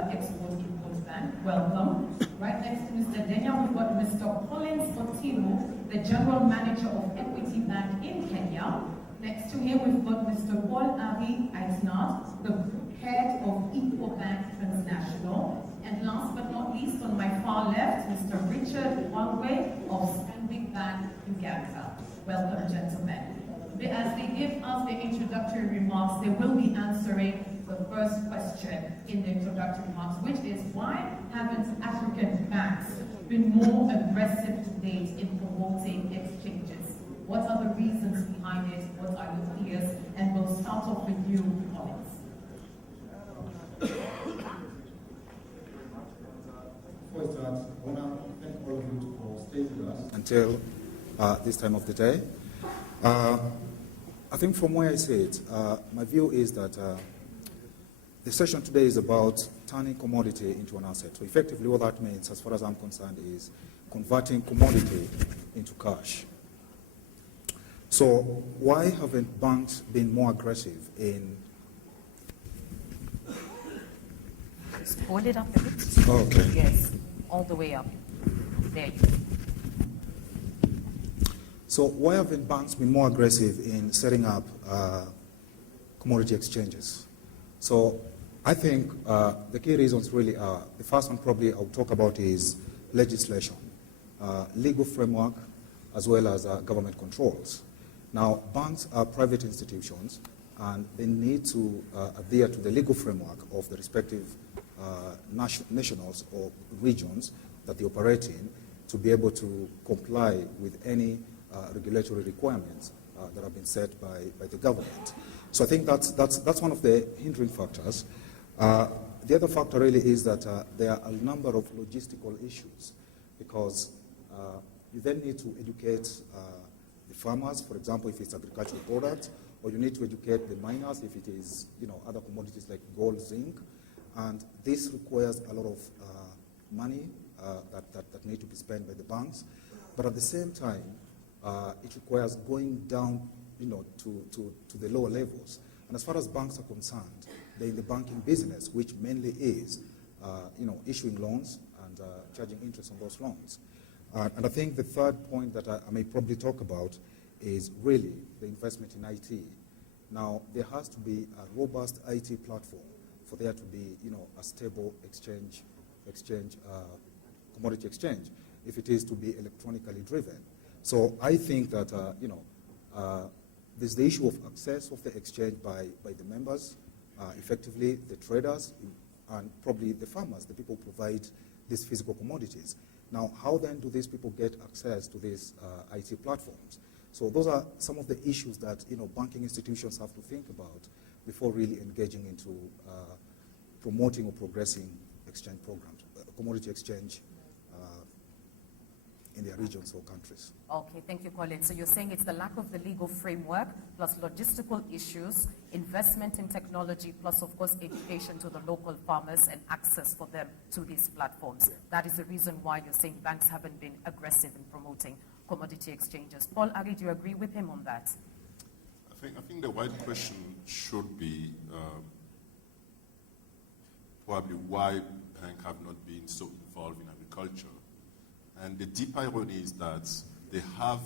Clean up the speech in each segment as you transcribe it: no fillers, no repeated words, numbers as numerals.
Export-Import Bank. Welcome. Right next to Mr. Denya, we've got Mr. Collins Otimu, the General Manager of Equity Bank in Kenya. Next to him, we've got Mr. Paul Ari Aitnat, the Head of Ecobank Transnational. And last but not least, on my far left, Mr. Richard Wangwe of Stanbic Bank Uganda. Welcome, gentlemen. As they give us the introductory remarks, they will be answering the first question in the introductory remarks, which is, why haven't African banks been more aggressive to date in promoting exchanges? What are the reasons behind it? What are your fears? And we'll start off with you, Collins. Before I start, I want to thank all of you for staying with us until this time of the day. I think from where I sit, my view is that the session today is about turning commodity into an asset. So effectively what that means, as far as I'm concerned, is converting commodity into cash. So why haven't banks been more aggressive in... Just hold it up a bit. Okay. Yes, all the way up. There you go. So why haven't banks been more aggressive in setting up commodity exchanges? So I think the key reasons really are, the first one probably I'll talk about is legislation, legal framework, as well as government controls. Now, banks are private institutions, and they need to adhere to the legal framework of the respective nationals or regions that they operate in to be able to comply with any regulatory requirements that have been set by the government. So I think that's one of the hindering factors. The other factor really is that there are a number of logistical issues, because you then need to educate the farmers, for example, if it's agricultural products, or you need to educate the miners if it is, other commodities like gold, zinc, and this requires a lot of money that need to be spent by the banks. But at the same time, it requires going down, to the lower levels. And as far as banks are concerned, they're in the banking business, which mainly is, issuing loans and charging interest on those loans. And I think the third point that I may probably talk about is really the investment in IT. Now, there has to be a robust IT platform for there to be, a stable commodity exchange, if it is to be electronically driven. So I think that, there's the issue of access of the exchange by the members, effectively the traders, and probably the farmers, the people who provide these physical commodities. Now, how then do these people get access to these IT platforms? So those are some of the issues that, banking institutions have to think about before really engaging into promoting or progressing exchange programs, commodity exchange in their regions or countries. Okay, thank you, Colin. So you're saying it's the lack of the legal framework, plus logistical issues, investment in technology, plus, of course, education to the local farmers and access for them to these platforms. That is the reason why you're saying banks haven't been aggressive in promoting commodity exchanges. Paul Ari, do you agree with him on that? I think the right question should be probably why banks have not been so involved in agriculture. And the deep irony is that they have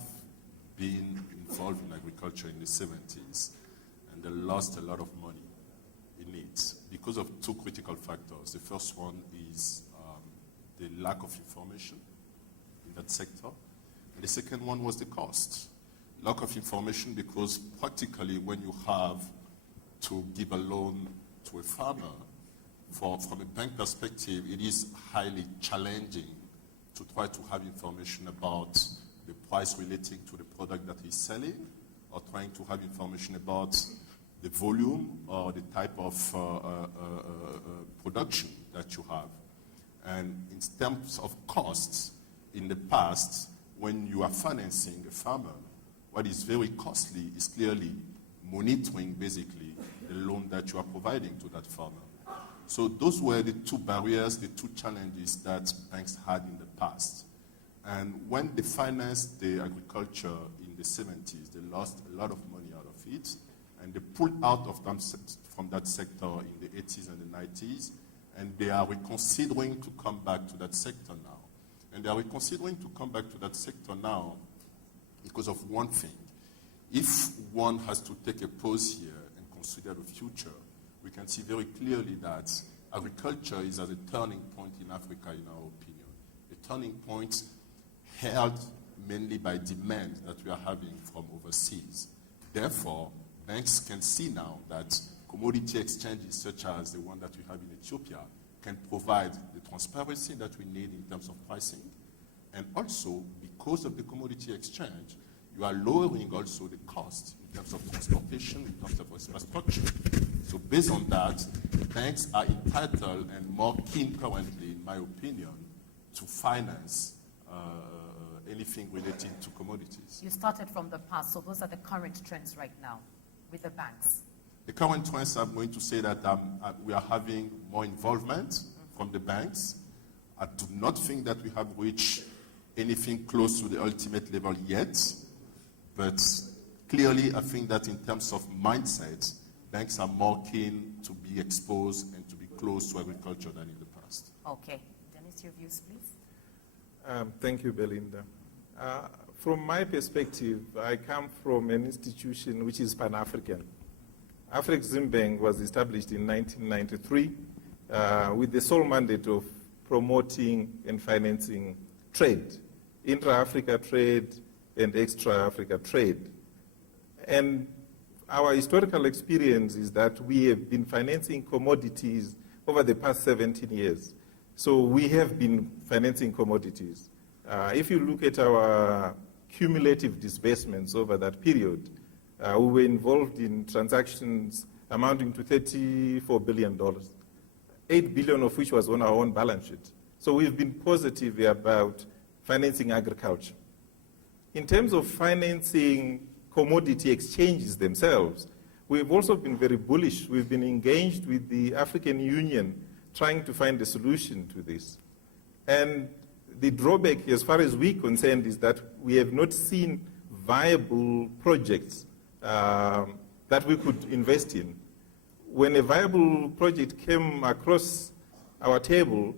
been involved in agriculture in the 70s, and they lost a lot of money in it because of two critical factors. The first one is the lack of information in that sector, and the second one was the cost. Lack of information because practically when you have to give a loan to a farmer, from a bank perspective, it is highly challenging to try to have information about the price relating to the product that he's selling, or trying to have information about the volume or the type of production that you have. And in terms of costs, in the past, when you are financing a farmer, what is very costly is clearly monitoring, basically, the loan that you are providing to that farmer. So those were the two barriers, the two challenges that banks had in the past. And when they financed the agriculture in the 70s, they lost a lot of money out of it, and they pulled out of them from that sector in the 80s and the 90s, And they are reconsidering to come back to that sector now. And they are reconsidering to come back to that sector now because of one thing. If one has to take a pause here and consider the future, we can see very clearly that agriculture is at a turning point in Africa, in our opinion. A turning point held mainly by demand that we are having from overseas. Therefore, banks can see now that commodity exchanges such as the one that we have in Ethiopia can provide the transparency that we need in terms of pricing. And also, because of the commodity exchange, you are lowering also the cost in terms of transportation, in terms of infrastructure. So based on that, banks are entitled and more keen currently, in my opinion, to finance anything related to commodities. You started from the past, so those are the current trends right now with the banks. The current trends, I'm going to say that we are having more involvement from the banks. I do not think that we have reached anything close to the ultimate level yet, but clearly I think that in terms of mindset, banks are more keen to be exposed and to be close to agriculture than in the past. Okay. Dennis, your views, please. Thank you, Belinda. From my perspective, I come from an institution which is Pan-African. Afreximbank was established in 1993 with the sole mandate of promoting and financing trade, intra-Africa trade and extra-Africa trade. And our historical experience is that we have been financing commodities over the past 17 years. So we have been financing commodities. If you look at our cumulative disbursements over that period, we were involved in transactions amounting to $34 billion, $8 billion of which was on our own balance sheet. So we've been positive about financing agriculture. In terms of financing commodity exchanges themselves, we've also been very bullish. We've been engaged with the African Union trying to find a solution to this. And the drawback, as far as we're concerned, is that we have not seen viable projects that we could invest in. When a viable project came across our table,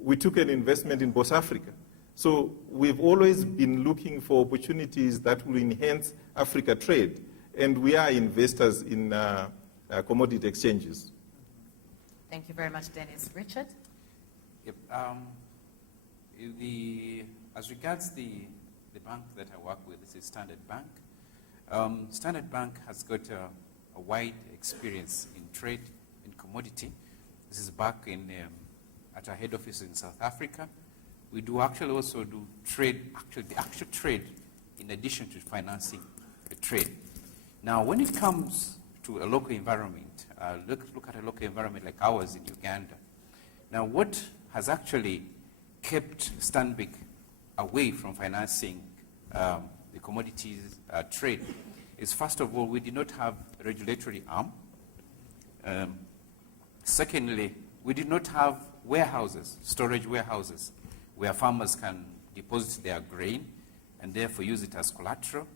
we took an investment in South Africa. So we've always been looking for opportunities that will enhance Africa trade, and we are investors in commodity exchanges. Thank you very much, Dennis. Richard? Yep. As regards the bank that I work with, this is Standard Bank. Standard Bank has got a wide experience in trade, in commodity. This is back at our head office in South Africa. We do actually also do trade, the actual trade, in addition to financing the trade. Now, when it comes to a local environment, look at a local environment like ours in Uganda. Now, what has actually kept Stanbic away from financing the commodities trade is, first of all, we did not have a regulatory arm. Secondly, we did not have warehouses, storage warehouses, where farmers can deposit their grain and therefore use it as collateral.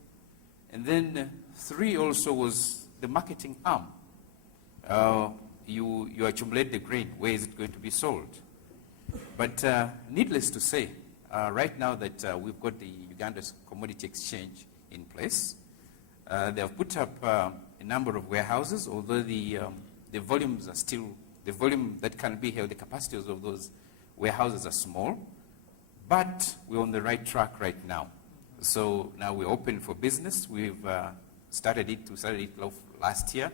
And then three also was the marketing arm. You accumulate the grain, where is it going to be sold? But needless to say, right now that we've got the Uganda's Commodity Exchange in place, they have put up a number of warehouses, although the volumes are still, the volume that can be held, the capacities of those warehouses are small, but we're on the right track right now. So now we're open for business. We've started it last year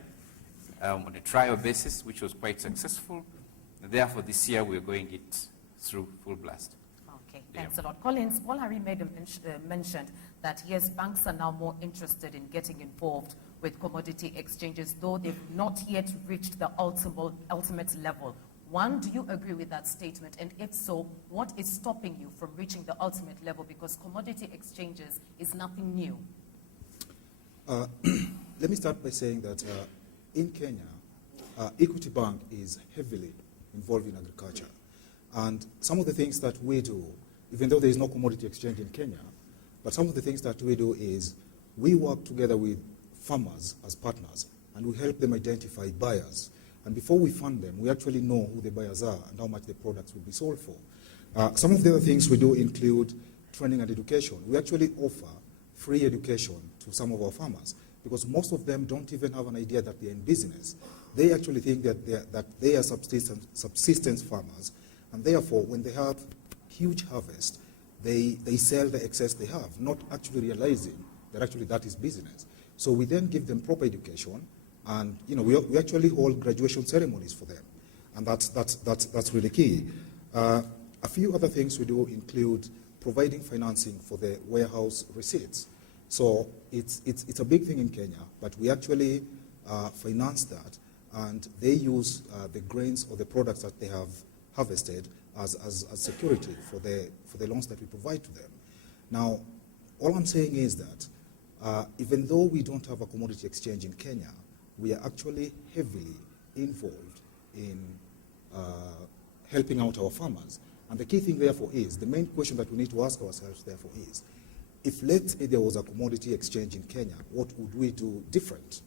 on a trial basis, which was quite successful. Therefore, this year we're going it through full blast. Okay, thanks a lot. Collins, Paul Harry mentioned that, yes, banks are now more interested in getting involved with commodity exchanges, though they've not yet reached the ultimate level. One, do you agree with that statement? And if so, what is stopping you from reaching the ultimate level? Because commodity exchanges is nothing new. Let me start by saying that in Kenya, Equity Bank is heavily involved in agriculture. And some of the things that we do, even though there is no commodity exchange in Kenya, but some of the things that we do is we work together with farmers as partners, and we help them identify buyers. And before we fund them, we actually know who the buyers are and how much the products will be sold for. Some of the other things we do include training and education. We actually offer free education to some of our farmers because most of them don't even have an idea that they're in business. They actually think that they are subsistence farmers, and therefore when they have huge harvest, they sell the excess they have, not actually realizing that actually that is business. So we then give them proper education, and we actually hold graduation ceremonies for them, and that's really key. A few other things we do include providing financing for the warehouse receipts. So it's a big thing in Kenya, but we actually finance that, and they use the grains or the products that they have harvested as security for the loans that we provide to them. Now, all I'm saying is that even though we don't have a commodity exchange in Kenya, we are actually heavily involved in helping out our farmers. And the key thing, therefore, is, the main question that we need to ask ourselves, therefore, is, if let's say there was a commodity exchange in Kenya, what would we do different?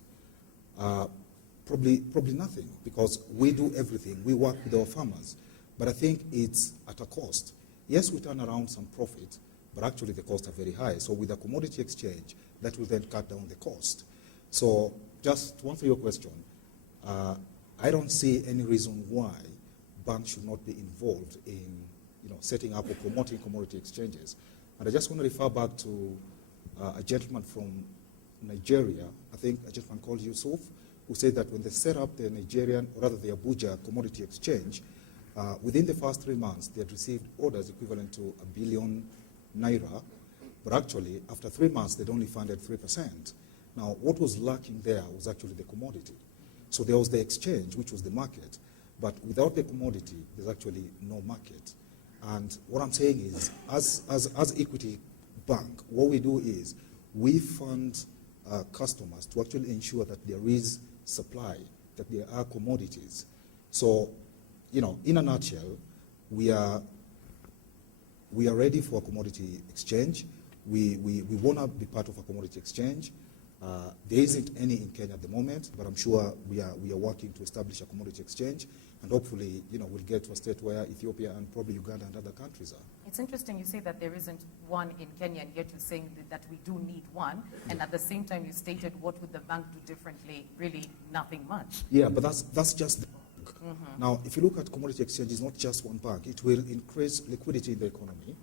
Probably nothing, because we do everything. We work with our farmers. But I think it's at a cost. Yes, we turn around some profit, but actually the costs are very high. So with a commodity exchange, that will then cut down the cost. So just to answer your question, I don't see any reason why banks should not be involved in setting up or promoting commodity exchanges. And I just want to refer back to a gentleman from Nigeria, I think a gentleman called Yusuf, who said that when they set up the Nigerian, or rather the Abuja Commodity Exchange, within the first 3 months, they had received orders equivalent to 1 billion naira, but actually, after 3 months, they'd only funded 3%. Now, what was lacking there was actually the commodity. So there was the exchange, which was the market, but without the commodity, there's actually no market. And what I'm saying is, as Equity Bank, what we do is we fund customers to actually ensure that there is supply, that there are commodities. So, in a nutshell, we are ready for a commodity exchange. We want to be part of a commodity exchange. There isn't any in Kenya at the moment, but I'm sure we are working to establish a commodity exchange, and hopefully, we'll get to a state where Ethiopia and probably Uganda and other countries are. It's interesting you say that there isn't one in Kenya, and yet you're saying that we do need one, and at the same time you stated what would the bank do differently? Really nothing much. Yeah, but that's just the bank. Mm-hmm. Now, if you look at commodity exchange, it's not just one bank. It will increase liquidity in the economy.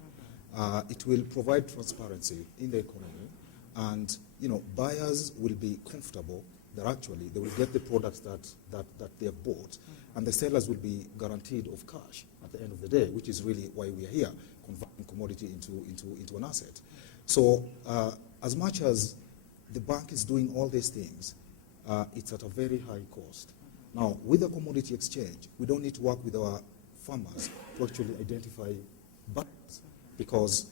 Mm-hmm. It will provide transparency in the economy, and buyers will be comfortable that actually they will get the products that they have bought, and the sellers will be guaranteed of cash at the end of the day, which is really why we are here, converting commodity into an asset. So as much as the bank is doing all these things, it's at a very high cost. Now, with a commodity exchange, we don't need to work with our farmers to actually identify buyers, because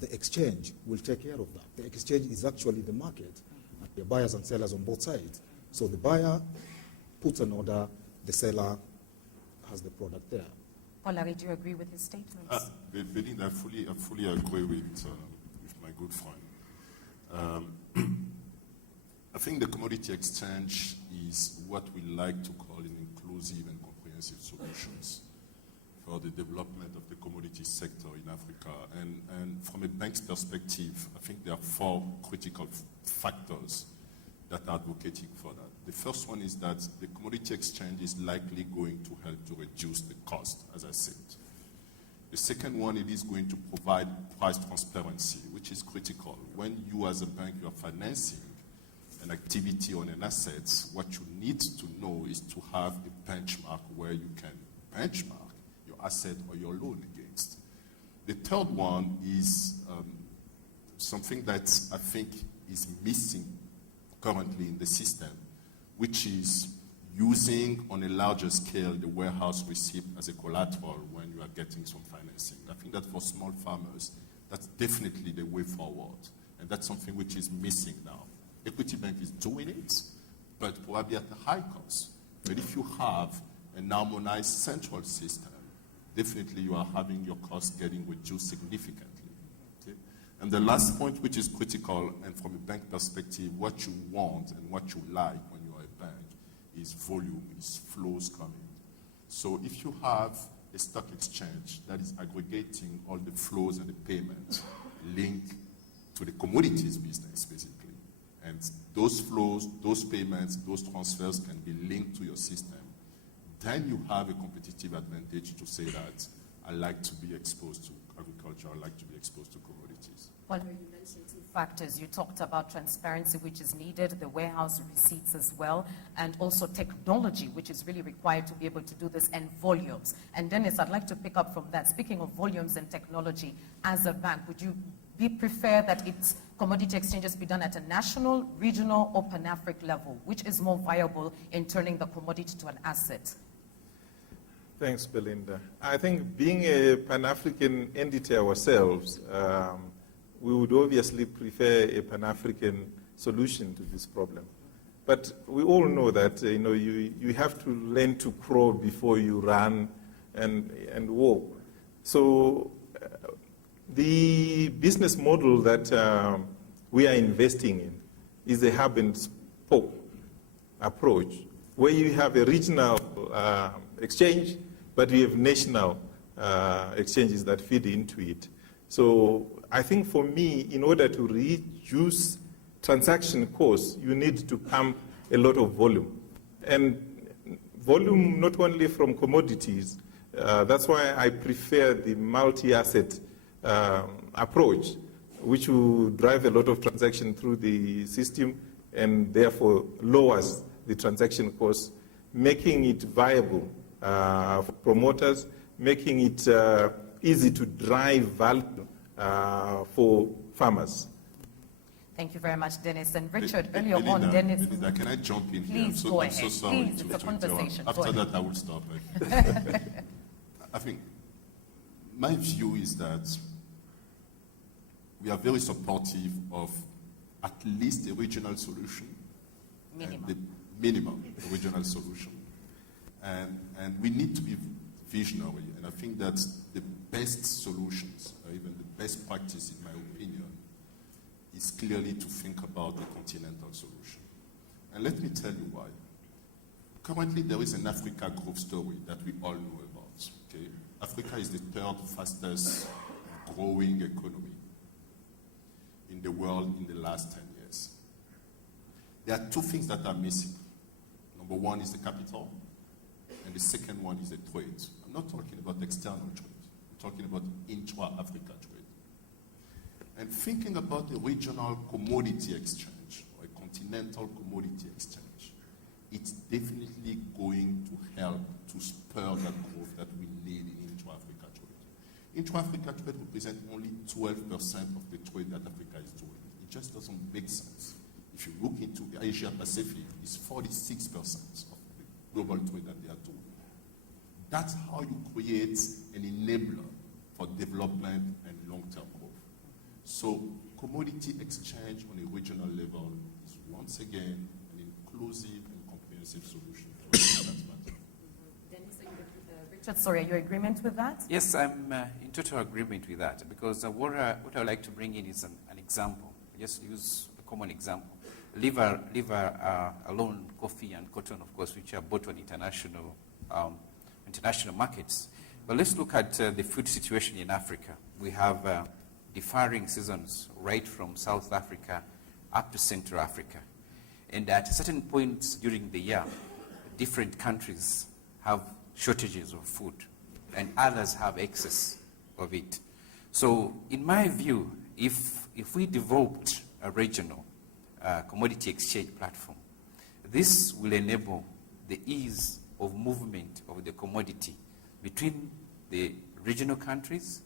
the exchange will take care of that. The exchange is actually the market, and there are buyers and sellers on both sides. So the buyer puts an order, the seller has the product there. Plenary, do you agree with his statements? Belinda, I fully agree with my good friend. I think the commodity exchange is what we like to call an inclusive and comprehensive solutions for the development of the commodity sector in Africa. And from a bank's perspective, I think there are 4 critical factors that are advocating for that. The first one is that the commodity exchange is likely going to help to reduce the cost, as I said. The second one, it is going to provide price transparency, which is critical. When you as a bank, you are financing an activity on an asset, what you need to know is to have a benchmark where you can benchmark your asset or your loan against. The third one is something that I think is missing currently in the system, which is using on a larger scale the warehouse receipt as a collateral when you are getting some financing. I think that for small farmers, that's definitely the way forward. And that's something which is missing now. Equity Bank is doing it, but probably at a high cost. But if you have an harmonized central system, definitely you are having your costs getting reduced significantly. Okay? And the last point, which is critical, and from a bank perspective, what you want and what you like when you are a bank, is volume, is flows coming. So if you have a stock exchange that is aggregating all the flows and the payments linked to the commodities business, basically, and those flows, those payments, those transfers can be linked to your system, then you have a competitive advantage to say that I like to be exposed to agriculture, I like to be exposed to commodities. Well, you mentioned two factors. You talked about transparency, which is needed, the warehouse receipts as well, and also technology, which is really required to be able to do this, and volumes. And Dennis, I'd like to pick up from that. Speaking of volumes and technology, as a bank, would you prefer that its commodity exchanges be done at a national, regional, or Pan-African level? Which is more viable in turning the commodity to an asset? Thanks, Belinda. I think being a Pan-African entity ourselves, we would obviously prefer a Pan-African solution to this problem. But we all know that you have to learn to crawl before you run and walk. So the business model that we are investing in is a hub and spoke approach, where you have a regional exchange, but we have national exchanges that feed into it. So I think for me, in order to reduce transaction costs, you need to pump a lot of volume. And volume not only from commodities, that's why I prefer the multi-asset approach, which will drive a lot of transaction through the system and therefore lowers the transaction costs, making it viable for promoters, making it easy to drive value for farmers. Thank you very much, Dennis. And Richard, Belinda, earlier on, Dennis... Belinda, can I jump in here? Please, go I'm so ahead. sorry Please, it's a conversation. After that, I will stop. I think my view is that we are very supportive of at least a regional solution. Minimum. The minimum regional solution. And we need to be visionary. And I think that the best solutions, or even the best practice, in my opinion, is clearly to think about the continental solution. And let me tell you why. Currently, there is an Africa growth story that we all know about. Okay? Africa is the third fastest growing economy in the world in the last 10 years. There are two things that are missing. Number one is the capital, and the second one is the trade. I'm not talking about external trade. I'm talking about intra-Africa trade. And thinking about the regional commodity exchange, or a continental commodity exchange, it's definitely going to help to spur that growth that we need in intra-Africa trade. Intra-Africa trade represents only 12% of the trade that Africa is doing. It just doesn't make sense. If you look into Asia Pacific, it's 46% of the global trade that they are doing. That's how you create an enabler for development and long-term growth. So commodity exchange on a regional level is once again an inclusive and comprehensive solution to that matter. Dennis, Richard, sorry, are you in agreement with that? Yes, I'm in total agreement with that, because what I would like to bring in is an example. Just use a common example. Leave alone coffee and cotton, of course, which are bought on international markets. But let's look at the food situation in Africa. We have differing seasons right from South Africa up to Central Africa. And at certain points during the year, different countries have shortages of food, and others have excess of it. So in my view, if we developed a regional commodity exchange platform, this will enable the ease of movement of the commodity between the regional countries,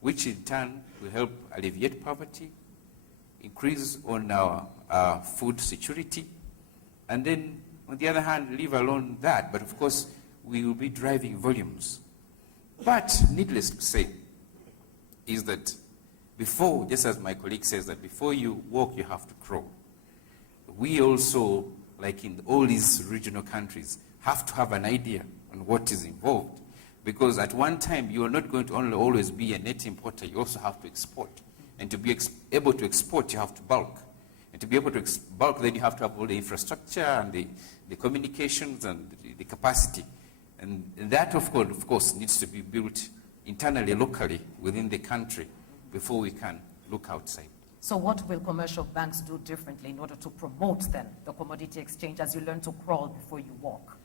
which in turn will help alleviate poverty, increase on our food security, and then, on the other hand, leave alone that. But of course, we will be driving volumes. But needless to say, is that before, just as my colleague says, that before you walk, you have to crawl. We also, like in all these regional countries, have to have an idea on what is involved. Because at one time, you are not going to only always be a net importer, you also have to export. And to be able to export, you have to bulk. And to be able to bulk, then you have to have all the infrastructure and the communications and the capacity. And that, of course, needs to be built internally, locally, within the country before we can look outside. So what will commercial banks do differently in order to promote then the commodity exchange as you learn to crawl before you walk?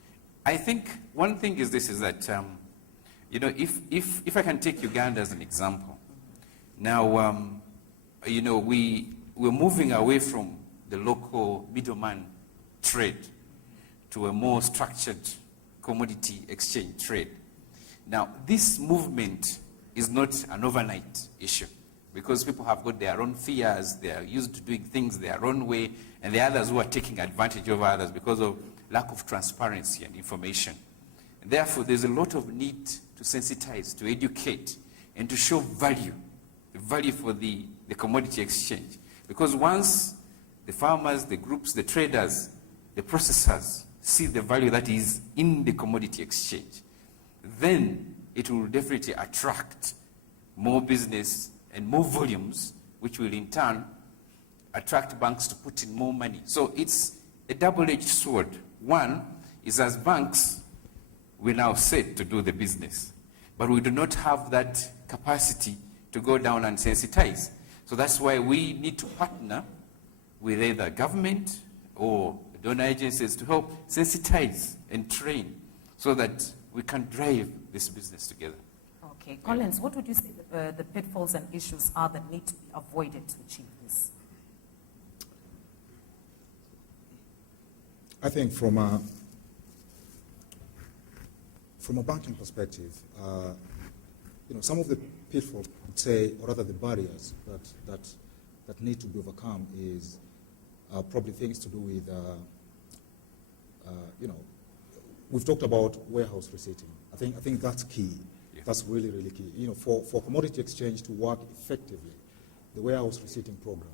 I think one thing is this, is that, if I can take Uganda as an example. Now, we're moving away from the local middleman trade to a more structured commodity exchange trade. Now, this movement is not an overnight issue because people have got their own fears, they are used to doing things their own way, and there are others who are taking advantage of others because of lack of transparency and information. And therefore, there's a lot of need to sensitize, to educate, and to show value for the commodity exchange. Because once the farmers, the groups, the traders, the processors see the value that is in the commodity exchange, then it will definitely attract more business and more volumes, which will in turn attract banks to put in more money. So it's a double-edged sword. One is, as banks, we're now set to do the business, but we do not have that capacity to go down and sensitize. So that's why we need to partner with either government or donor agencies to help sensitize and train so that we can drive this business together. Okay, Collins, what would you say the pitfalls and issues are that need to be avoided to achieve this? I think from a banking perspective, some of the pitfalls, I'd say, or rather the barriers that need to be overcome is probably things to do with, we've talked about warehouse receipting. I think that's key. Yeah. That's really, really key. For commodity exchange to work effectively, the warehouse receipting program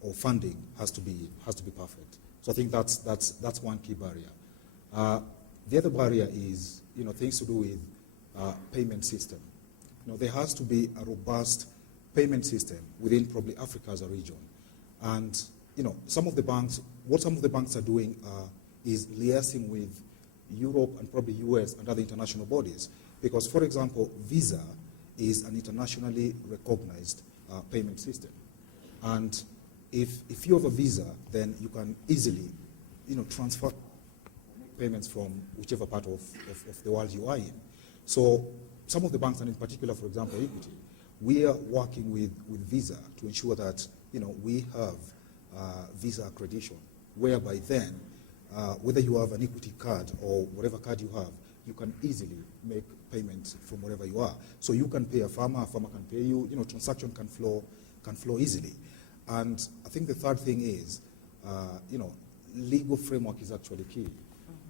or funding has to be perfect. So I think that's one key barrier. The other barrier is things to do with payment system. There has to be a robust payment system within probably Africa as a region. And some of the banks are doing is liaising with Europe and probably US and other international bodies. Because, for example, Visa is an internationally recognized payment system. And if you have a Visa, then you can easily transfer payments from whichever part of the world you are in. So some of the banks, and in particular, for example, Equity, we are working with Visa to ensure that we have Visa accreditation, whereby then, whether you have an Equity card or whatever card you have, you can easily make payments from wherever you are. So you can pay a farmer can pay you, transaction can flow easily. And I think the third thing is, legal framework is actually key.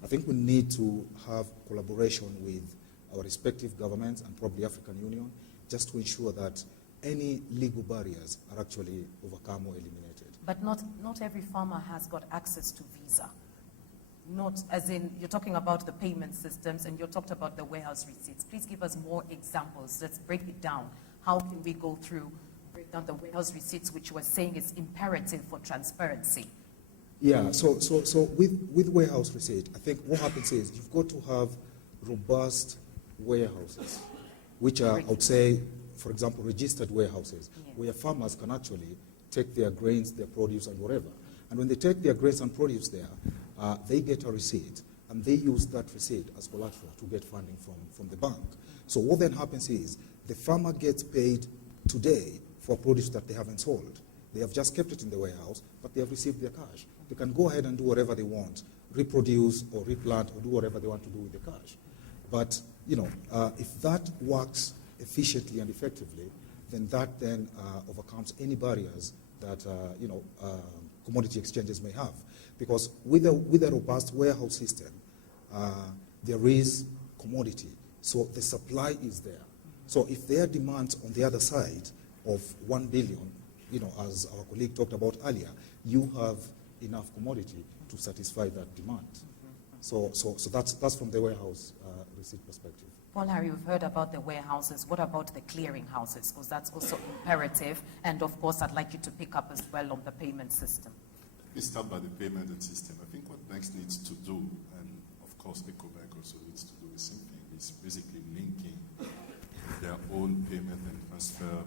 I think we need to have collaboration with our respective governments and probably African Union just to ensure that any legal barriers are actually overcome or eliminated. But not every farmer has got access to Visa. Not as in, you're talking about the payment systems and you talked about the warehouse receipts. Please give us more examples. Let's break it down. How can we break down the warehouse receipts, which we're saying is imperative for transparency? Yeah, so with warehouse receipt, I think what happens is you've got to have robust warehouses, which are, I would say, for example, registered warehouses, where farmers can actually take their grains, their produce, and whatever. And when they take their grains and produce there, they get a receipt, and they use that receipt as collateral to get funding from the bank. So what then happens is the farmer gets paid today for produce that they haven't sold. They have just kept it in the warehouse, but they have received their cash. They can go ahead and do whatever they want, reproduce or replant or do whatever they want to do with the cash. But if that works efficiently and effectively, then that overcomes any barriers that commodity exchanges may have. Because with a robust warehouse system, there is commodity, so the supply is there. So if there are demands on the other side of 1 billion, as our colleague talked about earlier, you have enough commodity to satisfy that demand. So that's from the warehouse receipt perspective. Paul Harry, we've heard about the warehouses. What about the clearing houses? Because that's also imperative. And of course, I'd like you to pick up as well on the payment system. We start by the payment system. I think what banks need to do, and of course EcoBank also needs to do the same thing, is basically linking their own payment and transfer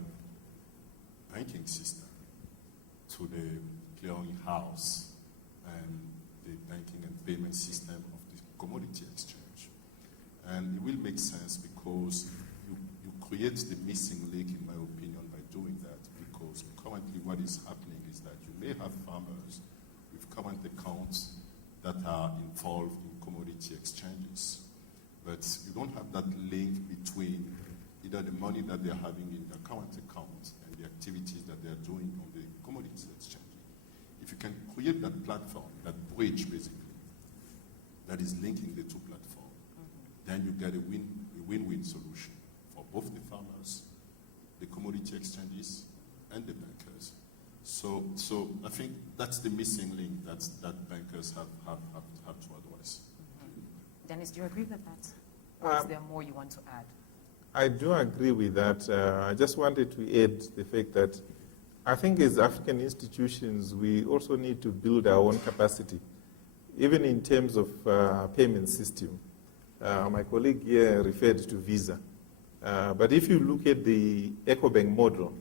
banking system to the clearing house and the banking and payment system of the commodity exchange. And it will make sense because you create the missing link, in my opinion, by doing that, because currently what is happening is that you may have farmers with current accounts that are involved in commodity exchanges, but you don't have that link between either the money that they're having in their current account and the activities that they're doing on the commodity exchange. If you can create that platform, that bridge basically, that is linking the two platforms, then you get a win-win solution for both the farmers, the commodity exchanges, and the bankers. So I think that's the missing link that bankers have to address. Dennis, do you agree with that? Or is there more you want to add? I do agree with that. I just wanted to add the fact that I think as African institutions, we also need to build our own capacity, even in terms of payment system. My colleague here referred to Visa. But if you look at the EcoBank model,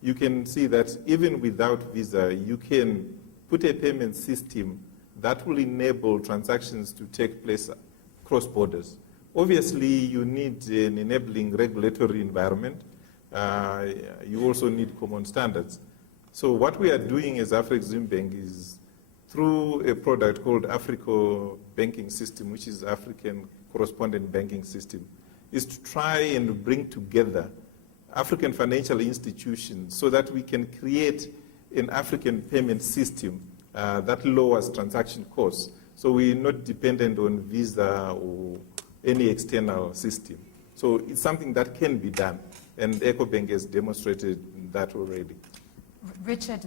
you can see that even without Visa, you can put a payment system that will enable transactions to take place cross borders. Obviously, you need an enabling regulatory environment. You also need common standards. So what we are doing as Afreximbank is through a product called Africa Banking System, which is African Correspondent Banking System, is to try and bring together African financial institutions so that we can create an African payment system that lowers transaction costs. So we're not dependent on Visa or any external system. So it's something that can be done, and EcoBank has demonstrated that already. Richard,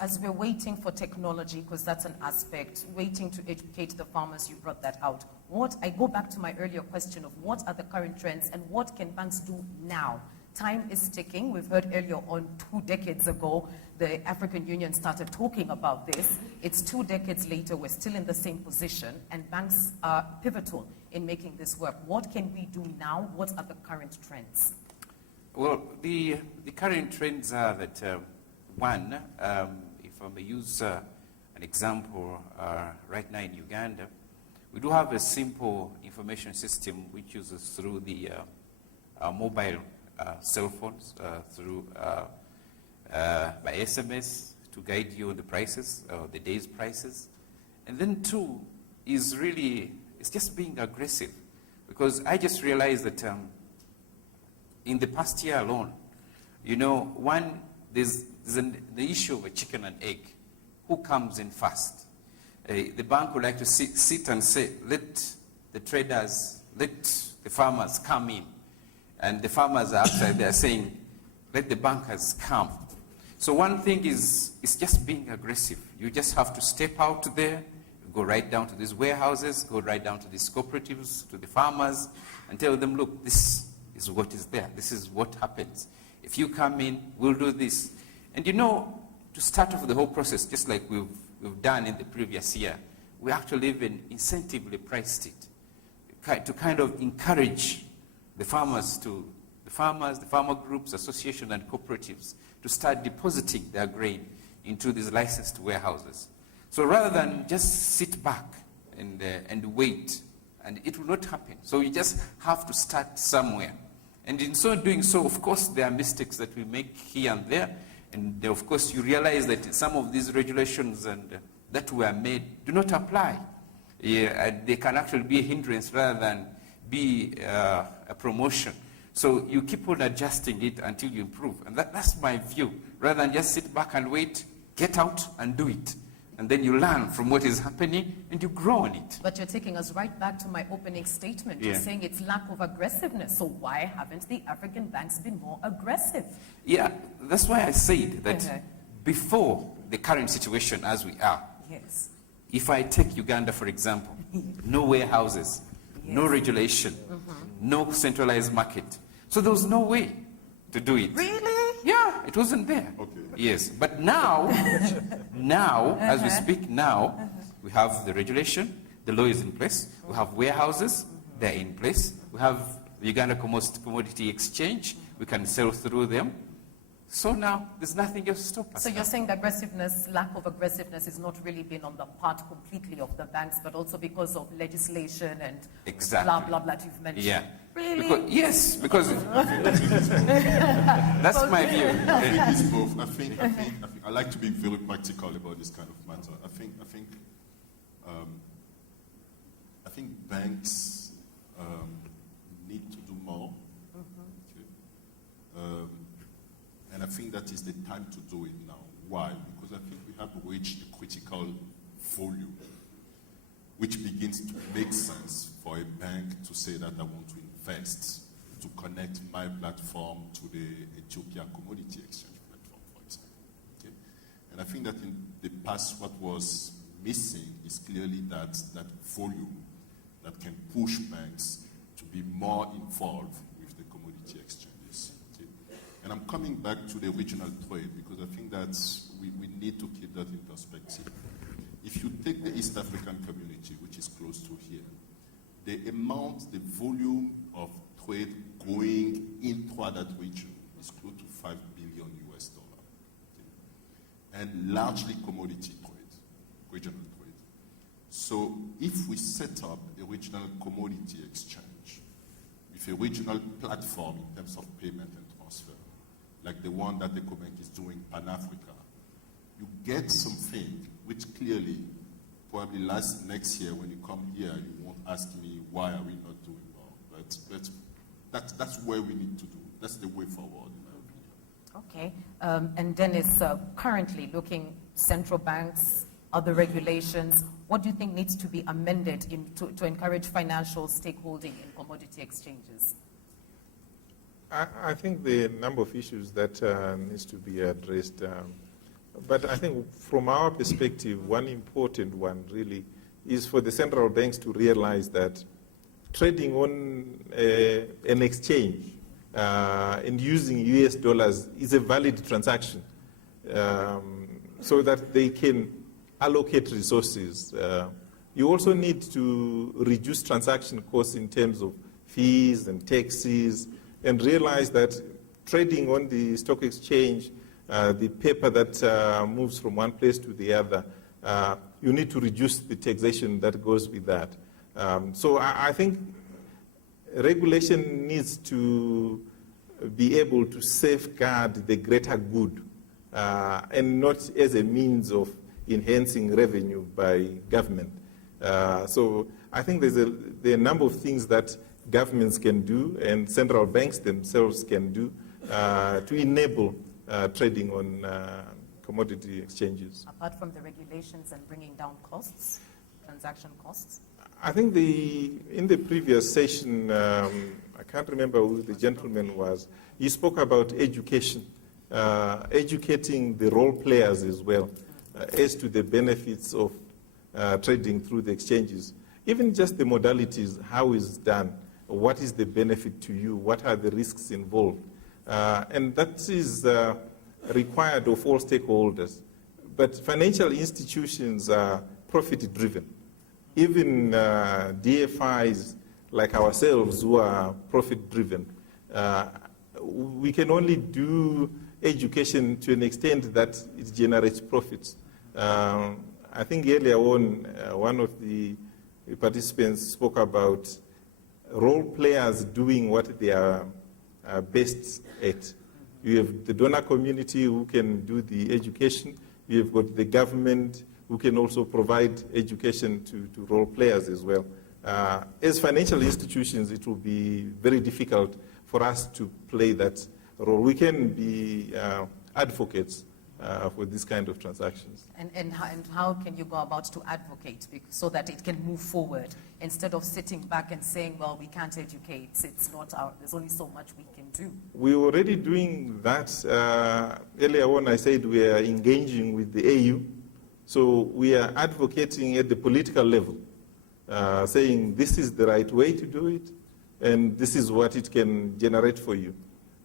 as we're waiting for technology, because that's an aspect, waiting to educate the farmers, you brought that out. I go back to my earlier question of what are the current trends and what can banks do now? Time is ticking. We've heard earlier on 2 decades ago, the African Union started talking about this. It's 2 decades later, we're still in the same position, and banks are pivotal in making this work. What can we do now? What are the current trends? Well, the current trends are that, one, if I may use an example, right now in Uganda, we do have a simple information system which uses through the mobile cell phones, by SMS to guide you on the prices, the day's prices. And then 2 is really, it's just being aggressive. Because I just realized that in the past year alone, you know, one, there's the issue of a chicken and egg. Who comes in first? The bank would like to sit and say, let the traders, let the farmers come in. And the farmers are outside there saying, let the bankers come. So one thing is, it's just being aggressive. You just have to step out there, go right down to these warehouses, go right down to these cooperatives, to the farmers, and tell them, look, this is what is there. This is what happens. If you come in, we'll do this. And you know, to start off the whole process, just like we've done in the previous year, we actually even incentively priced it to kind of encourage the farmers, the farmer groups, associations, and cooperatives to start depositing their grain into these licensed warehouses. So rather than just sit back and wait, and it will not happen. So you just have to start somewhere. And in so doing so, of course, there are mistakes that we make here and there. And of course, you realize that some of these regulations that were made do not apply. They can actually be a hindrance rather than be a promotion. So you keep on adjusting it until you improve. And that's my view. Rather than just sit back and wait, get out and do it. And then you learn from what is happening and you grow on it. But you're taking us right back to my opening statement. You're saying it's lack of aggressiveness. So why haven't the African banks been more aggressive? Yeah, that's why I said that before the current situation as we are, yes. If I take Uganda, for example, no warehouses, no regulation, no centralized market. So there was no way to do it. Really? Yeah, it wasn't there. Okay. Yes, but now, Now, as we speak now, we have the regulation, the law is in place. We have warehouses, they're in place. We have the Uganda Commodity Exchange, we can sell through them. So now, there's nothing else to stop us. So you're saying the aggressiveness, lack of aggressiveness, is not really been on the part completely of the banks, but also because of legislation and blah, blah, blah, you've mentioned. Yeah. Really? Yes, because that's my view. I think it's both. I think I like to be very practical about this kind of matter. I think banks need to do more. Okay. And I think that is the time to do it now. Why? Because I think we have reached a critical volume, which begins to make sense for a bank to say that I want to invest, to connect my platform to the Ethiopia Commodity Exchange platform, for example. Okay? And I think that in the past, what was missing is clearly that volume that can push banks to be more involved with the commodity exchanges. Okay? And I'm coming back to the regional trade because I think that we need to keep that in perspective. If you take the East African community, which is close to here, the volume of trade going into that region is close to $5 billion US. Okay? And largely commodity trade, regional trade. So if we set up a regional commodity exchange with a regional platform in terms of payment and transfer, like the one that EcoBank is doing, Pan-Africa, you get something which clearly, probably next year when you come here, you won't ask me why are we not doing more. But that's where we need to do. That's the way forward, in my opinion. Okay. And Dennis, currently looking central banks, other regulations, what do you think needs to be amended to encourage financial stakeholding in commodity exchanges? I think the number of issues that needs to be addressed. But I think from our perspective, one important one really is for the central banks to realize that trading on an exchange and using US dollars is a valid transaction so that they can allocate resources. You also need to reduce transaction costs in terms of fees and taxes and realize that trading on the stock exchange, the paper that moves from one place to the other, you need to reduce the taxation that goes with that. So I think regulation needs to be able to safeguard the greater good and not as a means of enhancing revenue by government. So I think there are a number of things that governments can do and central banks themselves can do to enable trading on commodity exchanges. Apart from the regulations and bringing down costs, transaction costs? I think in the previous session, I can't remember who the gentleman was, he spoke about education, educating the role players as well as to the benefits of trading through the exchanges. Even just the modalities, how is it done, what is the benefit to you, what are the risks involved. And that is required of all stakeholders. But financial institutions are profit-driven. Even DFIs like ourselves who are profit-driven, we can only do education to an extent that it generates profits. I think earlier on, one of the participants spoke about role players doing what they are best at. You have the donor community who can do the education. You have got the government who can also provide education to role players as well. As financial institutions, it will be very difficult for us to play that role. We can be advocates for this kind of transactions. And how can you go about to advocate so that it can move forward instead of sitting back and saying, well, we can't educate, it's not there's only so much we can do? We're already doing that. Earlier on I said we are engaging with the AU. So we are advocating at the political level, saying this is the right way to do it and this is what it can generate for you.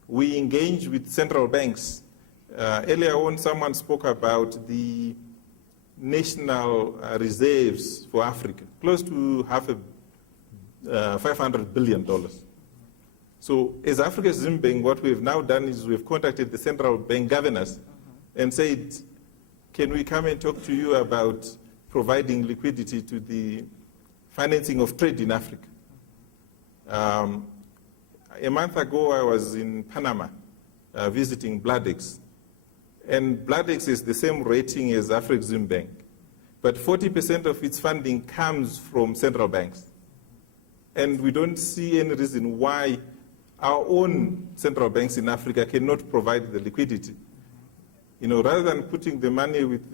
We engage with central banks. Earlier on, someone spoke about the national reserves for Africa, close to $500 billion. So as Africa Exim Bank, what we've now done is we've contacted the central bank governors and said, can we come and talk to you about providing liquidity to the financing of trade in Africa? A month ago, I was in Panama visiting Bladex. And Bladex is the same rating as Afrexim Bank. But 40% of its funding comes from central banks. And we don't see any reason why our own central banks in Africa cannot provide the liquidity. Rather than putting the money with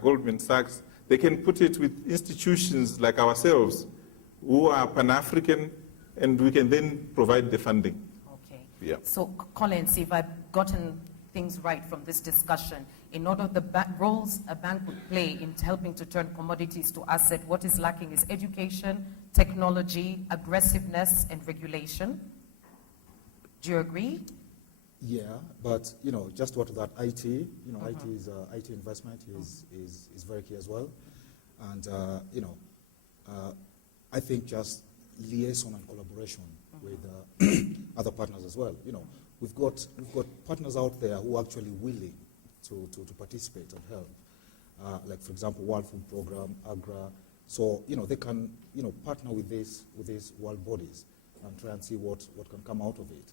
Goldman Sachs, they can put it with institutions like ourselves who are Pan-African, and we can then provide the funding. Okay. Yeah. So, Collins, if I've gotten things right from this discussion, in order the roles a bank would play in helping to turn commodities to asset, what is lacking is education, technology, aggressiveness, and regulation. Do you agree? Yeah, but just what that IT, IT is IT investment is very key as well, and I think just liaison and collaboration with other partners as well. We've got partners out there who are actually willing to participate and help, like for example, World Food Program, AGRA. So they can partner with these world bodies and try and see what can come out of it.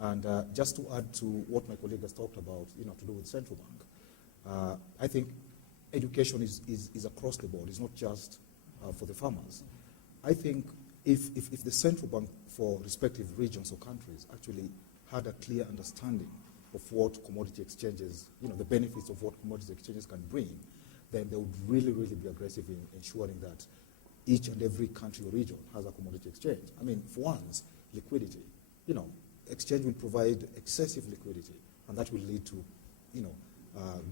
And just to add to what my colleague has talked about, to do with central bank, I think education is across the board. It's not just for the farmers. I think if the central bank for respective regions or countries actually had a clear understanding of what commodity exchanges, the benefits of what commodity exchanges can bring, then they would really, really be aggressive in ensuring that each and every country or region has a commodity exchange. I mean, for once, liquidity, exchange will provide excessive liquidity, and that will lead to,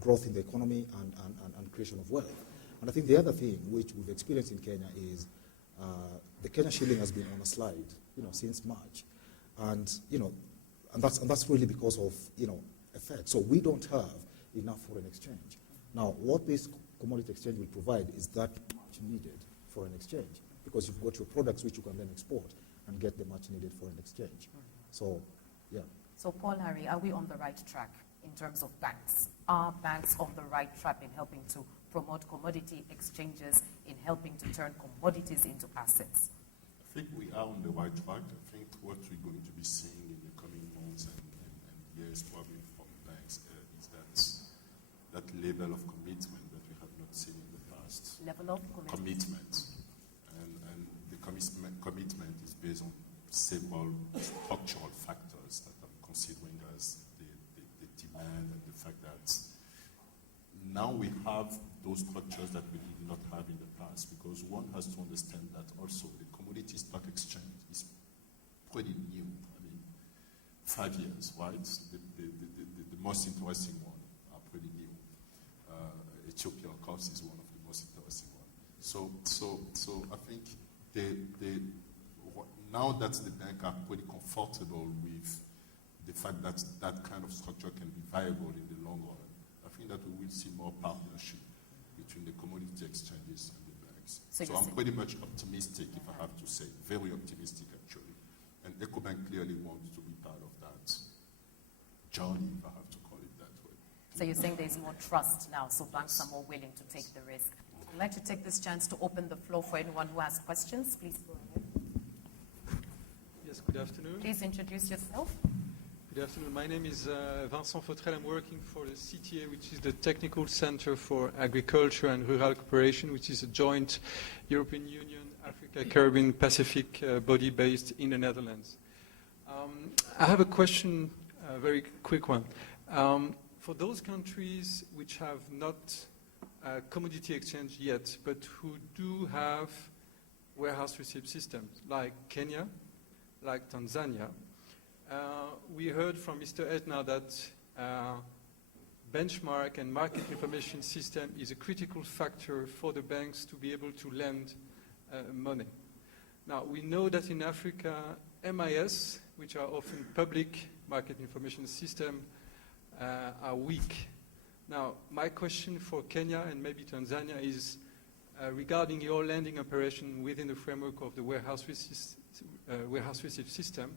growth in the economy and creation of wealth. And I think the other thing which we've experienced in Kenya is the Kenya shilling has been on a slide, since March, and that's really because of effect. So we don't have enough foreign exchange. Now, what this commodity exchange will provide is that much needed foreign exchange, because you've got your products which you can then export and get the much needed foreign exchange. So, yeah. So, Paul Harry, are we on the right track in terms of banks? Are banks on the right track in helping to promote commodity exchanges, in helping to turn commodities into assets? I think we are on the right track. I think what we're going to be seeing in the coming months and years probably from banks is that level of commitment that we have not seen in the past. Level of commitment. And the commitment is based on several structural factors that I'm considering as the demand and the fact that now we have those structures that we did not have in the past, because one has to understand that also the commodity stock exchange is pretty new. I mean, 5 years, right? The most interesting one are pretty new. Ethiopia, of course, is one of the most interesting ones. So I think now that the bank are pretty comfortable with the fact that that kind of structure can be viable in the long run, I think that we will see more partnership between the commodity exchanges and the banks. So I'm pretty much optimistic, if I have to say, very optimistic actually. And EcoBank clearly wants to be part of that journey, if I have to call it that way. So you're saying there's more trust now, so banks are more willing to take the risk. I'd like to take this chance to open the floor for anyone who has questions. Please go ahead. Yes, good afternoon. Please introduce yourself. Good afternoon. My name is Vincent Fautrel. I'm working for the CTA, which is the Technical Center for Agriculture and Rural Cooperation, which is a joint European Union, Africa, Caribbean, Pacific body based in the Netherlands. I have a question, a very quick one. For those countries which have not commodity exchange yet, but who do have warehouse receipt systems, like Kenya, like Tanzania, we heard from Mr. Etna that benchmark and market information system is a critical factor for the banks to be able to lend money. Now, we know that in Africa, MIS, which are often public market information system, are weak. Now, my question for Kenya and maybe Tanzania is regarding your lending operation within the framework of the warehouse receipt system.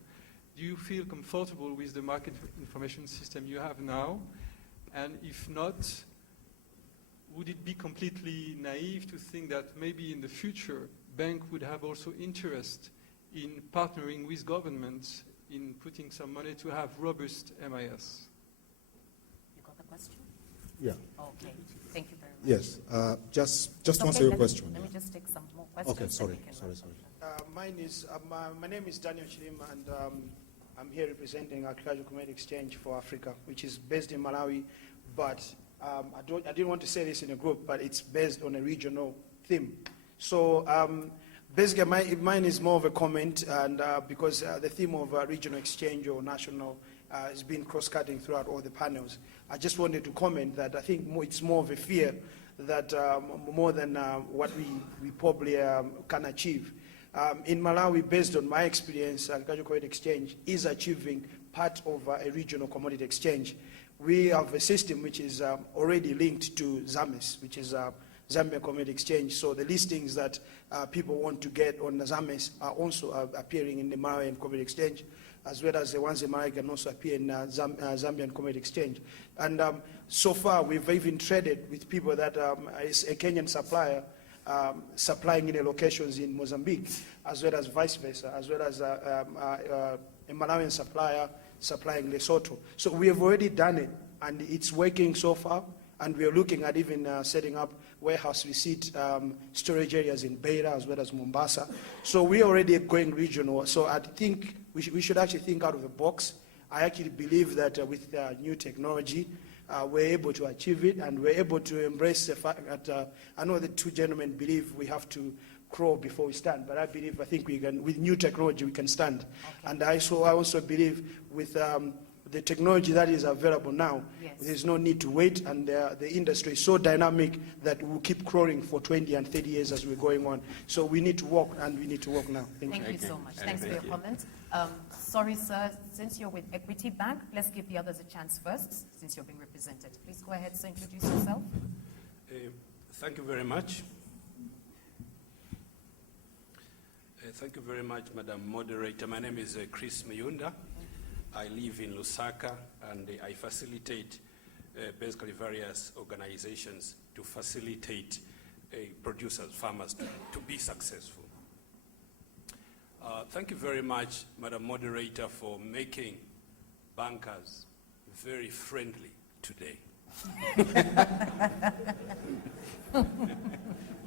Do you feel comfortable with the market information system you have now? And if not, would it be completely naive to think that maybe in the future, bank would have also interest in partnering with governments in putting some money to have robust MIS? You got the question? Yeah. Okay, thank you very much. Yes. Just It's to answer okay, your question. Let me just take some more questions. Okay. then Sorry. we can Sorry. wrap Sorry. up. My name is Daniel Chilima, and I'm here representing Agricultural Commodity Exchange for Africa, which is based in Malawi. But I didn't want to say this in a group, but it's based on a regional theme. So basically, mine is more of a comment, and because the theme of regional exchange or national has been cross-cutting throughout all the panels. I just wanted to comment that I think it's more of a fear that more than what we probably can achieve. In Malawi, based on my experience, Agricultural Commodity Exchange is achieving part of a regional commodity exchange. We have a system which is already linked to ZAMES, which is Zambia Commodity Exchange. So the listings that people want to get on the ZAMES are also appearing in the Malawian Commodity Exchange, as well as the ones in Malawi can also appear in Zambian Commodity Exchange. And so far, we've even traded with people that is a Kenyan supplier supplying in the locations in Mozambique, as well as vice versa, as well as a Malawian supplier supplying Lesotho. So we have already done it, and it's working so far, and we are looking at even setting up warehouse receipt storage areas in Beira as well as Mombasa. So we are already going regional. So I think we should actually think out of the box. I actually believe that with new technology, we're able to achieve it, and we're able to embrace the fact that I know the two gentlemen believe we have to crawl before we stand, but I think we can, with new technology, we can stand. Okay. And I also believe with the technology that is available now, yes, there's no need to wait, and the industry is so dynamic that we'll keep crawling for 20 and 30 years as we're going on. So we need to walk, and we need to walk now. Thank you so much. Thanks for your comments. Sorry, sir, since you're with Equity Bank, let's give the others a chance first, since you're being represented. Please go ahead, sir, introduce yourself. Thank you very much. Thank you very much, Madam Moderator. My name is Chris Miyunda. I live in Lusaka, and I facilitate basically various organizations to facilitate producers, farmers to be successful. Thank you very much, Madam Moderator, for making bankers very friendly today.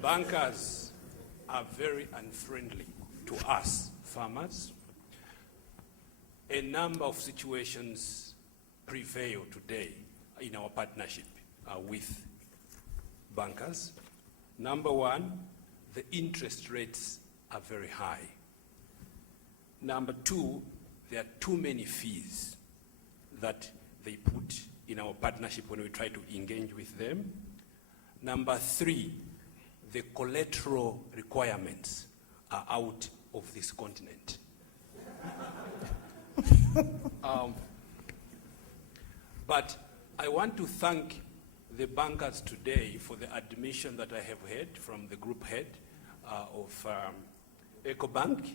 Bankers are very unfriendly to us, farmers. A number of situations prevail today in our partnership with bankers. Number one, the interest rates are very high. Number two, there are too many fees that they put in our partnership when we try to engage with them. Number three, the collateral requirements are out of this continent. But I want to thank the bankers today for the admission that I have heard from the group head of EcoBank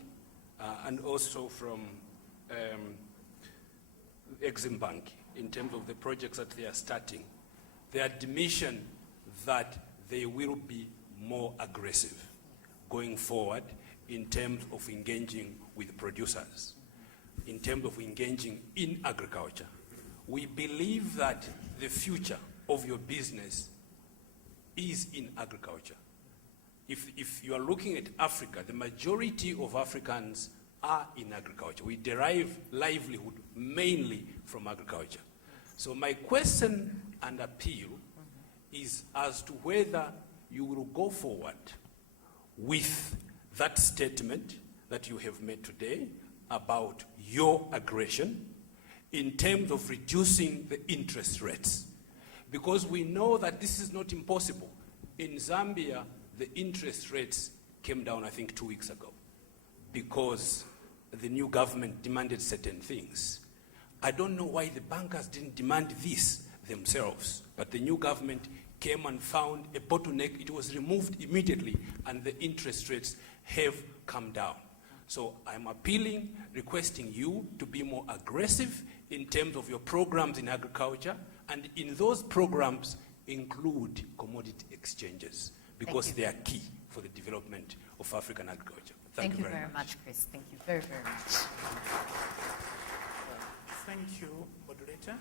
and also from Exim Bank in terms of the projects that they are starting. The admission that they will be more aggressive going forward in terms of engaging with producers, in terms of engaging in agriculture. We believe that the future of your business is in agriculture. If you are looking at Africa, the majority of Africans are in agriculture. We derive livelihood mainly from agriculture. So my question and appeal is as to whether you will go forward with that statement that you have made today about your aggression in terms of reducing the interest rates. Because we know that this is not impossible. In Zambia, the interest rates came down, I think, 2 weeks ago because the new government demanded certain things. I don't know why the bankers didn't demand this themselves. But the new government came and found a bottleneck. It was removed immediately, and the interest rates have come down. So I'm appealing, requesting you to be more aggressive in terms of your programs in agriculture, and in those programs include commodity exchanges, because they are key for the development of African agriculture. Thank you very much, Chris. Thank you very, very much. Thank you, moderator.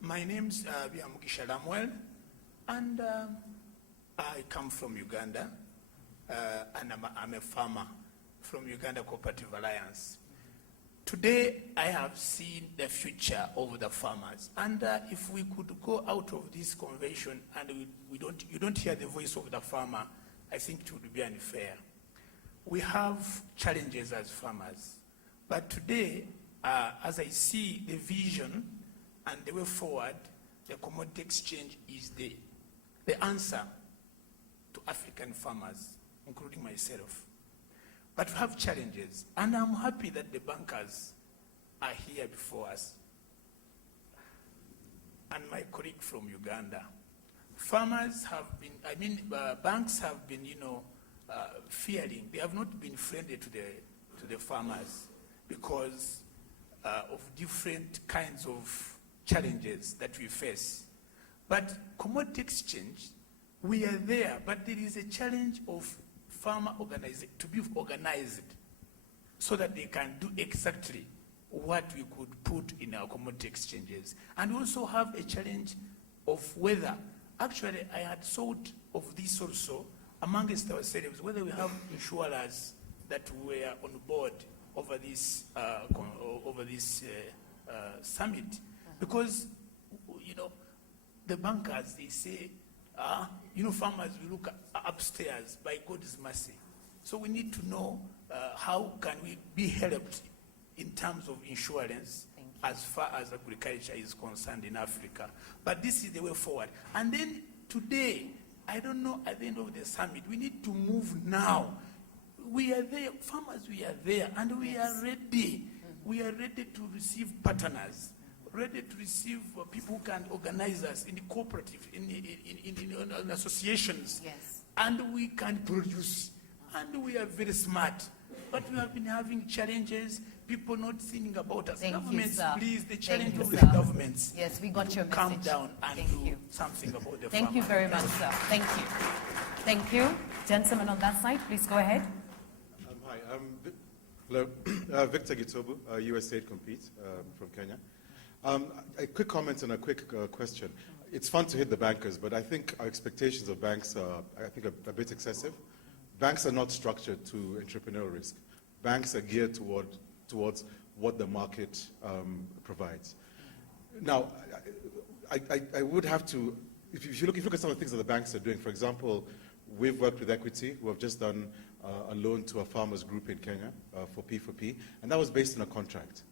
My name's Biamugisha Lamwell, and I come from Uganda, and I'm a farmer from Uganda Cooperative Alliance. Today, I have seen the future of the farmers, and if we could go out of this convention and you don't hear the voice of the farmer, I think it would be unfair. We have challenges as farmers, but today, as I see the vision and the way forward, the commodity exchange is the answer to African farmers, including myself. But we have challenges, and I'm happy that the bankers are here before us. And my colleague from Uganda. Farmers have been, banks have been, fearing. They have not been friendly to the farmers because of different kinds of challenges that we face. But commodity exchange, we are there, but there is a challenge of farmer to be organized so that they can do exactly what we could put in our commodity exchanges. And we also have a challenge of whether, actually I had thought of this also amongst ourselves, whether we have insurers that were on board over this summit. Because, the bankers, they say, farmers will look upstairs by God's mercy. So we need to know how can we be helped in terms of insurance as far as agriculture is concerned in Africa. But this is the way forward. And then today, I don't know, at the end of the summit, we need to move now. We are there, farmers, we are there, and we are ready. We are ready to receive partners, ready to receive people who can organize us in the cooperative, in associations. Yes. And we can produce. And we are very smart. But we have been having challenges, people not thinking about us. Governments, please, the challenge of the governments. Yes, we got your message. Calm down and do something about the Thank you very much, sir. Thank you. Thank you. Gentlemen on that side, please go ahead. Hi, Victor Gitobu, USAID Compete from Kenya. A quick comment and a quick question. It's fun to hit the bankers, but I think our expectations of banks are, a bit excessive. Banks are not structured to entrepreneurial risk. Banks are geared towards what the market provides. Now, I would have to, if you look at some of the things that the banks are doing, for example, we've worked with Equity, who have just done a loan to a farmers group in Kenya for P4P, and that was based on a contract.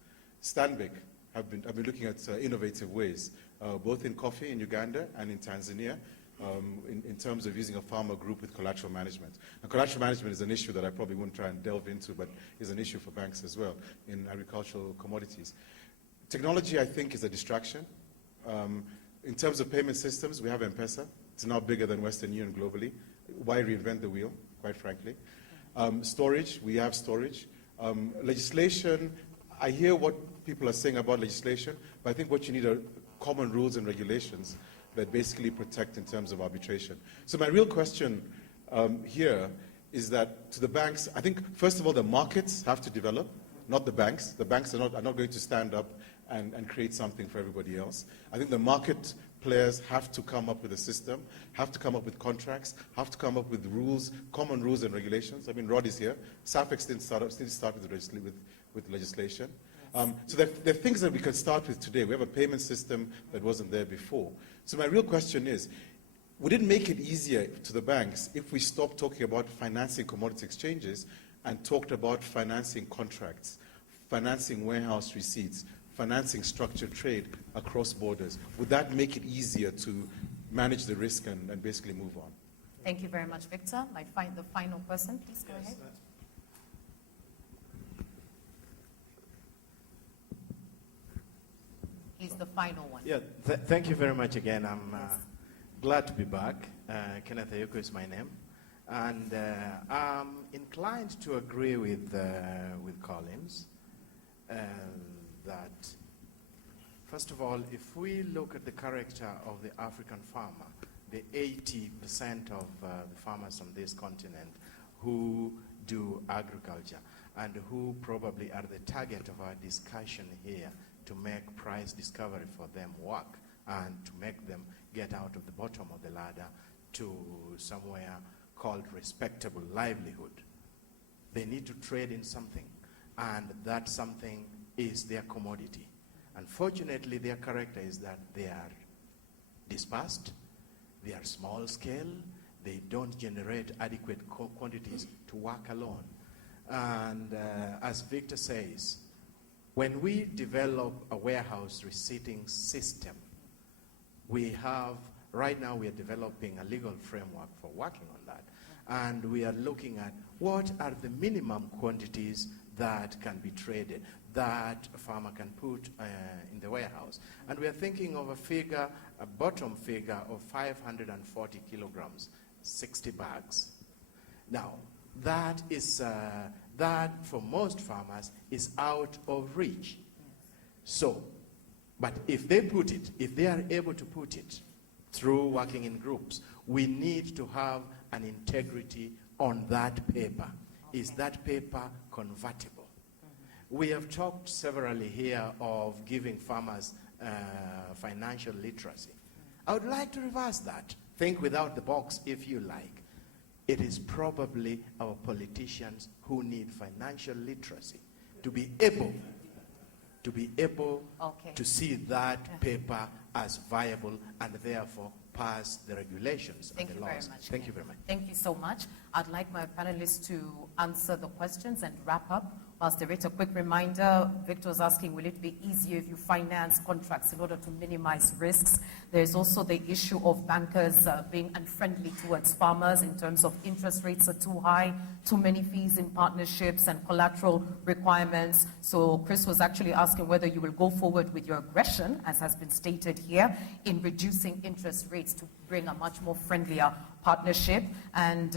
Stanbic have been looking at innovative ways, both in coffee in Uganda and in Tanzania, in terms of using a farmer group with collateral management. And collateral management is an issue that I probably wouldn't try and delve into, but is an issue for banks as well in agricultural commodities. Technology, I think, is a distraction. In terms of payment systems, we have M-Pesa. It's now bigger than Western Union globally. Why reinvent the wheel, quite frankly? Storage, we have storage. Legislation, I hear what people are saying about legislation, but I think what you need are common rules and regulations that basically protect in terms of arbitration. So my real question here is that to the banks, I think, first of all, the markets have to develop, not the banks. The banks are not going to stand up and create something for everybody else. I think the market players have to come up with a system, have to come up with contracts, have to come up with rules, common rules and regulations. I mean, Rod is here. SAFEX didn't start with legislation. So there are things that we can start with today. We have a payment system that wasn't there before. So my real question is, would it make it easier to the banks if we stopped talking about financing commodity exchanges and talked about financing contracts, financing warehouse receipts, financing structured trade across borders? Would that make it easier to manage the risk and basically move on? Thank you very much, Victor. The final person, please go ahead. Please the final one. Yeah, thank you very much again. I'm glad to be back. Kenneth Ayoko is my name. And I'm inclined to agree with Collins that, first of all, if we look at the character of the African farmer, the 80% of the farmers on this continent who do agriculture and who probably are the target of our discussion here to make price discovery for them work and to make them get out of the bottom of the ladder to somewhere called respectable livelihood. They need to trade in something, and that something is their commodity. Unfortunately, their character is that they are dispersed, they are small scale, they don't generate adequate quantities to work alone. And as Victor says, when we develop a warehouse receipting system, right now we are developing a legal framework for working on that. And we are looking at what are the minimum quantities that can be traded, that a farmer can put in the warehouse. And we are thinking of a bottom figure of 540 kilograms, 60 bags. Now, that is, that for most farmers is out of reach. So, but if they are able to put it through working in groups, we need to have an integrity on that paper. Okay. Is that paper convertible? Mm-hmm. We have talked severally here of giving farmers financial literacy. I would like to reverse that. Think without the box if you like. It is probably our politicians who need financial literacy to be able to see that paper as viable and therefore pass the regulations and the laws. Thank you very much. Thank you so much. I'd like my panelists to answer the questions and wrap up. Whilst there is a quick reminder, Victor was asking, will it be easier if you finance contracts in order to minimize risks? There's also the issue of bankers being unfriendly towards farmers in terms of interest rates are too high, too many fees in partnerships and collateral requirements. So Chris was actually asking whether you will go forward with your aggression, as has been stated here, in reducing interest rates to bring a much more friendlier partnership. And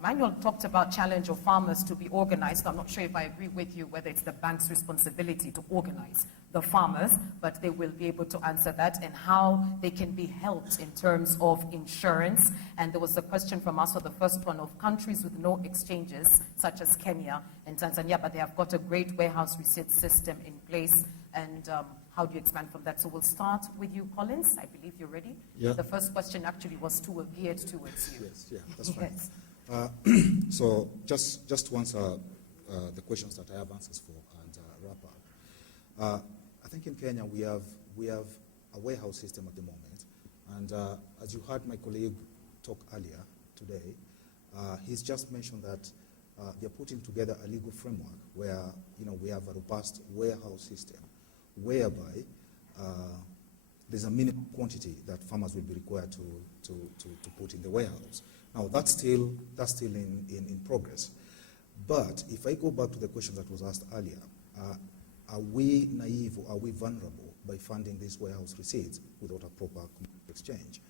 Manuel talked about challenge of farmers to be organized. I'm not sure if I agree with you whether it's the bank's responsibility to organize the farmers, but they will be able to answer that, and how they can be helped in terms of insurance. And there was a question from us for the first one of countries with no exchanges, such as Kenya and Tanzania, but they have got a great warehouse receipt system in place. And how do you expand from that? So we'll start with you, Collins. I believe you're ready. Yeah. The first question actually was geared towards you. Yes, yeah, that's fine. Yes. So just to answer the questions that I have answers for and wrap up. I think in Kenya we have a warehouse system at the moment, and as you heard my colleague talk earlier today, he's just mentioned that they're putting together a legal framework where we have a robust warehouse system, whereby there's a minimum quantity that farmers will be required to put in the warehouse. Now that's still in progress. But if I go back to the question that was asked earlier, are we naive or are we vulnerable by funding these warehouse receipts without a proper exchange?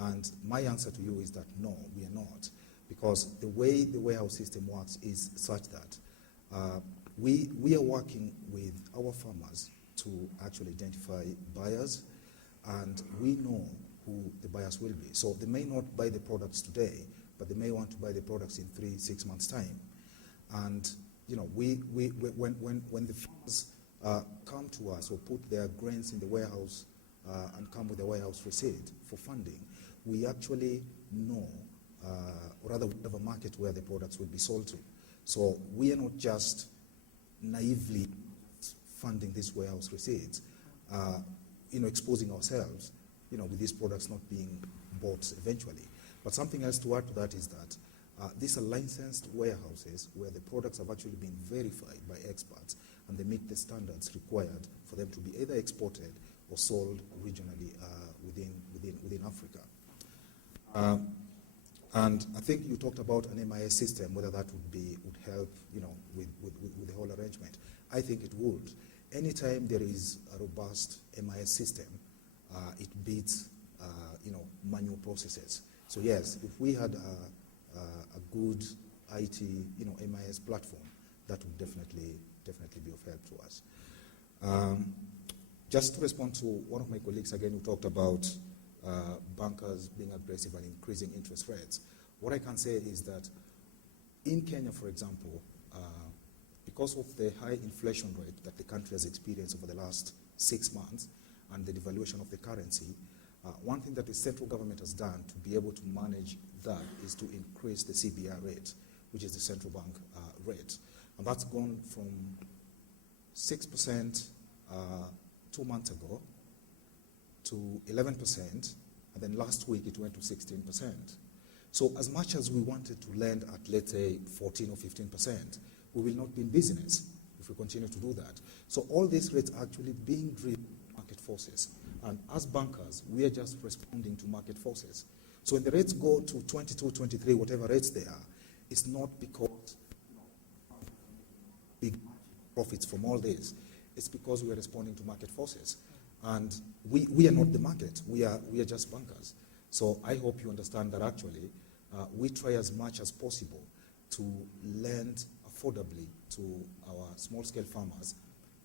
And my answer to you is that no, we are not, because the way the warehouse system works is such that we are working with our farmers to actually identify buyers, and we know who the buyers will be. So they may not buy the products today, but they may want to buy the products in 3-6 months' time. And when the farmers come to us or put their grains in the warehouse and come with a warehouse receipt for funding, we actually know, or rather we have a market where the products will be sold to. So we are not just naively funding these warehouse receipts, exposing ourselves, with these products not being bought eventually. But something else to add to that is that these are licensed warehouses where the products have actually been verified by experts and they meet the standards required for them to be either exported or sold regionally within Africa. And I think you talked about an MIS system, whether that would help, with the whole arrangement. I think it would. anytime there is a robust MIS system, it beats manual processes. So yes, if we had a good IT MIS platform, that would definitely be of help to us. Just to respond to one of my colleagues again who talked about bankers being aggressive and increasing interest rates, what I can say is that in Kenya, for example, because of the high inflation rate that the country has experienced over the last 6 months and the devaluation of the currency, one thing that the central government has done to be able to manage that is to increase the CBR rate, which is the central bank rate. And that's gone from 6% 2 months ago to 11%, and then last week it went to 16%. So as much as we wanted to lend at, let's say, 14 or 15%, we will not be in business if we continue to do that. So all these rates are actually being driven by market forces. And as bankers, we are just responding to market forces. So when the rates go to 22, 23, whatever rates they are, it's not because big profits from all this. It's because we are responding to market forces. And we are not the market. We are just bankers. So I hope you understand that actually we try as much as possible to lend affordably to our small-scale farmers,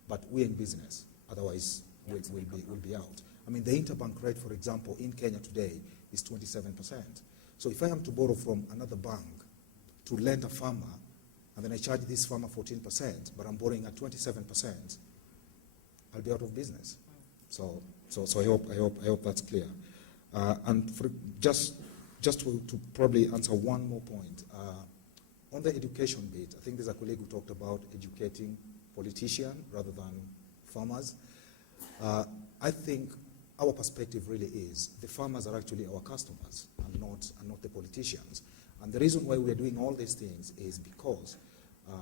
but we're in business. Otherwise, we'll be out. I mean, the interbank rate, for example, in Kenya today is 27%. So if I am to borrow from another bank to lend a farmer, and then I charge this farmer 14%, but I'm borrowing at 27%, I'll be out of business. So I hope that's clear. And for just to probably answer one more point, on the education bit, I think there's a colleague who talked about educating politicians rather than farmers. I think our perspective really is the farmers are actually our customers and not the politicians. And the reason why we are doing all these things is because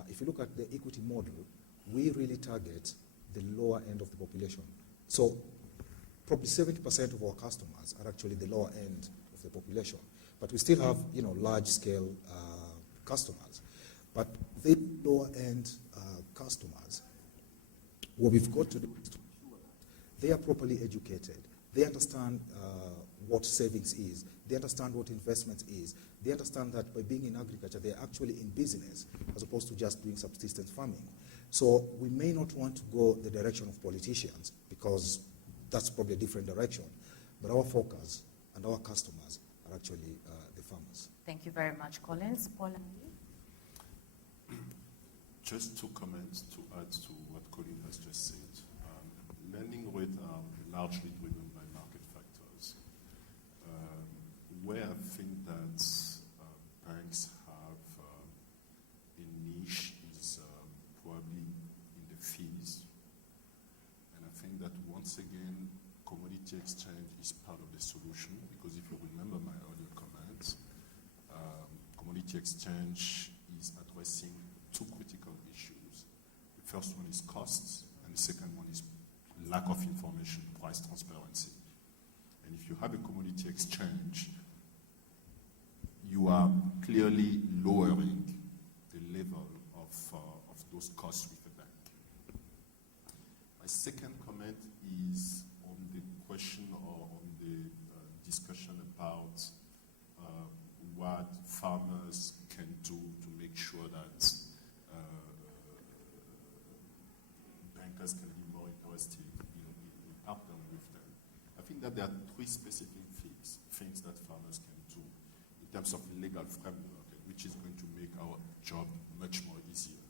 if you look at the equity model, we really target the lower end of the population. So probably 70% of our customers are actually the lower end of the population. But we still have large-scale customers. But the lower-end customers, what we've got to do is to ensure that they are properly educated. They understand what savings is. They understand what investment is. They understand that by being in agriculture, they're actually in business as opposed to just doing subsistence farming. So we may not want to go the direction of politicians because that's probably a different direction. But our focus and our customers are actually the farmers. Thank you very much, Collins. Paul? Just 2 comments to add to what Colin has just said. Lending rates are largely driven by market factors. Where I think that banks have a niche is probably in the fees. And I think that once again, commodity exchange is part of the solution, because if you remember my earlier comments, commodity exchange is addressing 2 critical issues. The first one is costs, and the second one is lack of information, price transparency. And if you have a commodity exchange, you are clearly lowering the level of those costs with the bank. My second comment is on the question or on the discussion about what farmers can do to make sure that bankers can be more interested in partnering with them. I think that there are 3 specific things that farmers can do in terms of legal framework, which is going to make our job much more easier.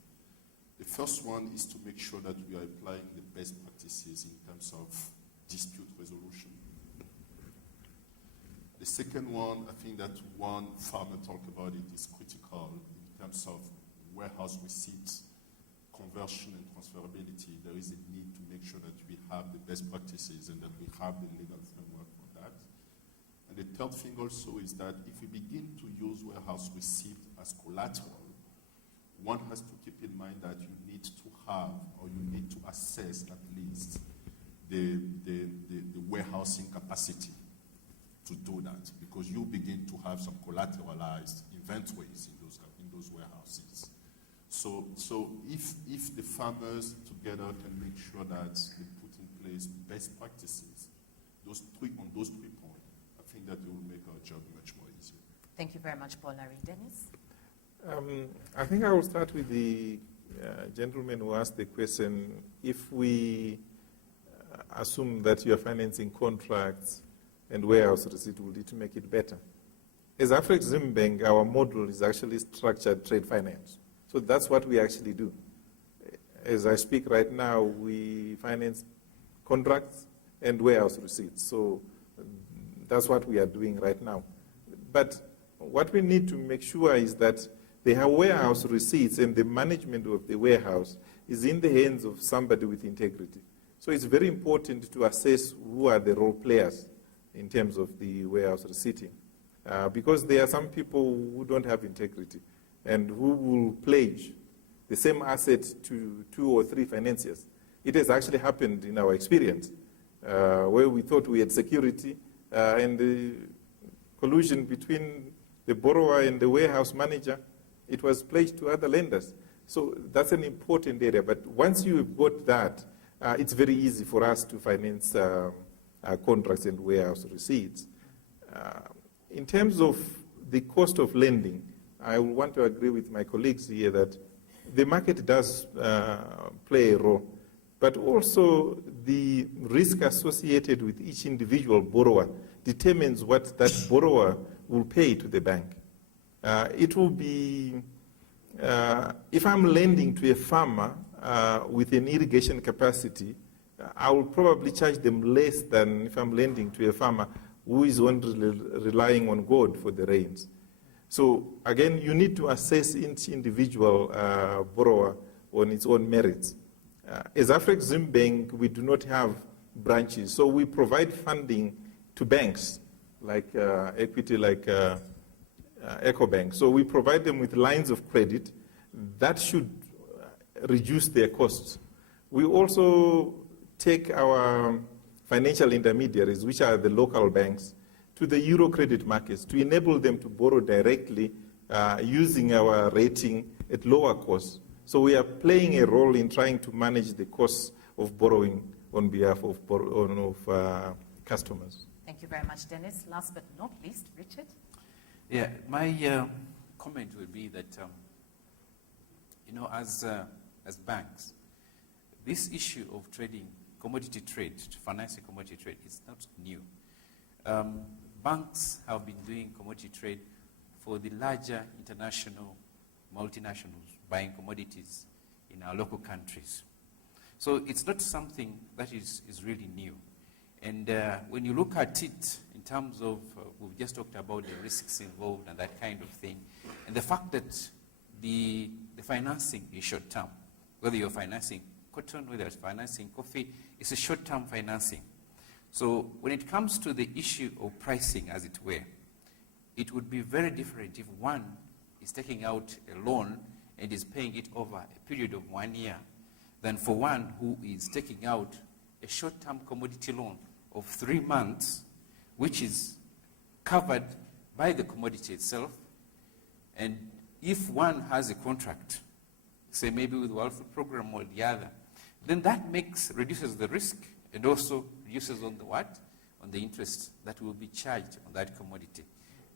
The first one is to make sure that we are applying the best practices in terms of dispute resolution. The second one, I think that one farmer talked about it, is critical in terms of warehouse receipts, conversion and transferability. There is a need to make sure that we have the best practices and that we have the legal framework for that. And the third thing also is that if we begin to use warehouse receipt as collateral, one has to keep in mind that you need to have, or you need to assess at least the warehousing capacity to do that, because you begin to have some collateralized inventories in those warehouses. So if the farmers together can make sure that they put in place best practices, those 3 points, I think that it will make our job much more easier. Thank you very much, Plenary. Dennis? I think I will start with the gentleman who asked the question, if we assume that you are financing contracts and warehouse receipt, will it make it better? As Afreximbank, our model is actually structured trade finance. So that's what we actually do. As I speak right now, we finance contracts and warehouse receipts. So that's what we are doing right now. But what we need to make sure is that the warehouse receipts and the management of the warehouse is in the hands of somebody with integrity. So it's very important to assess who are the role players in terms of the warehouse receipting. Because there are some people who don't have integrity and who will pledge the same asset to 2 or 3 financiers. It has actually happened in our experience, where we thought we had security, and the collusion between the borrower and the warehouse manager, it was pledged to other lenders. So that's an important area. But once you've got that, it's very easy for us to finance contracts and warehouse receipts. In terms of the cost of lending, I want to agree with my colleagues here that the market does play a role, but also the risk associated with each individual borrower determines what that borrower will pay to the bank. It will be, if I'm lending to a farmer with an irrigation capacity, I will probably charge them less than if I'm lending to a farmer who is only relying on God for the rains. So again, you need to assess each individual borrower on its own merits. As Afreximbank, we do not have branches, so we provide funding to banks like equity, like EcoBank. So we provide them with lines of credit that should reduce their costs. We also take our financial intermediaries, which are the local banks, to the Euro credit markets to enable them to borrow directly using our rating at lower costs. So we are playing a role in trying to manage the costs of borrowing on behalf of customers. Thank you very much, Dennis. Last but not least, Richard? Yeah, my comment would be that, as banks, this issue of trading, commodity trade, financing commodity trade, is not new. Banks have been doing commodity trade for the larger international multinationals buying commodities in our local countries. So it's not something that is really new. And when you look at it in terms of, we've just talked about the risks involved and that kind of thing, and the fact that the financing is short-term, whether you're financing cotton, whether it's financing coffee, it's a short-term financing. So when it comes to the issue of pricing, as it were, it would be very different if one is taking out a loan and is paying it over a period of 1 year than for one who is taking out a short-term commodity loan of 3 months, which is covered by the commodity itself. And if one has a contract, say maybe with World Food Program or the other, then that reduces the risk and also reduces on the what? On the interest that will be charged on that commodity.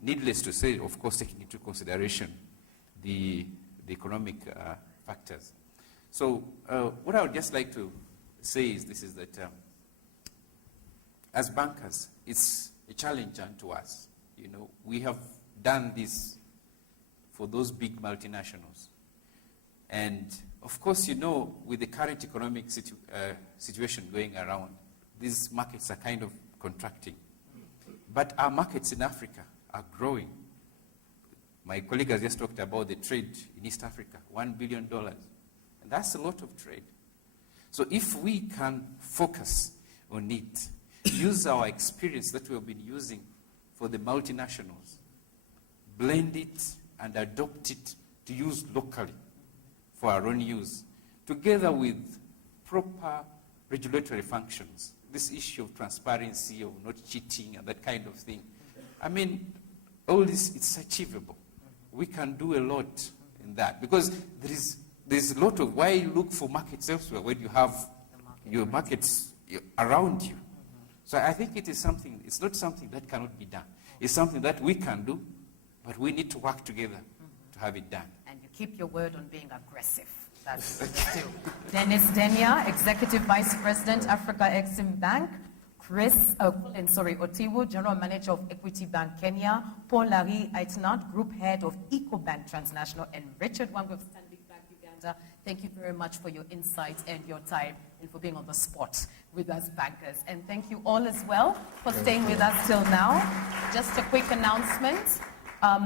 Needless to say, of course, taking into consideration the economic factors. So what I would just like to say is this, is that as bankers, it's a challenge unto us. You know, we have done this for those big multinationals. And of course, you know, with the current economic situation going around, these markets are kind of contracting. But our markets in Africa are growing. My colleague has just talked about the trade in East Africa, $1 billion. And that's a lot of trade. So if we can focus on it, use our experience that we have been using for the multinationals, blend it and adopt it to use locally for our own use, together with proper regulatory functions, this issue of transparency, of not cheating and that kind of thing. I mean, all this, it's achievable. We can do a lot in that because there is there's a lot of why look for markets elsewhere when you have your markets around you. So I think it is something, it's not something that cannot be done. It's something that we can do, but we need to work together to have it done. And you keep your word on being aggressive. That's still. Dennis Denya, Executive Vice President, Africa Exim Bank. Colin Otiwo, General Manager of Equity Bank Kenya. Paul Larry Aitnat, Group Head of EcoBank Transnational. And Richard Wang of Stanbic Bank Uganda. Thank you very much for your insight and your time and for being on the spot with us bankers. And thank you all as well for staying with us till now. Just a quick announcement.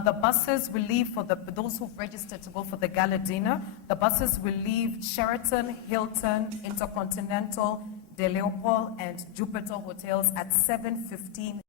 The buses will leave for those who've registered to go for the gala dinner. The buses will leave Sheraton, Hilton, Intercontinental, De Leopold, and Jupiter hotels at 7:15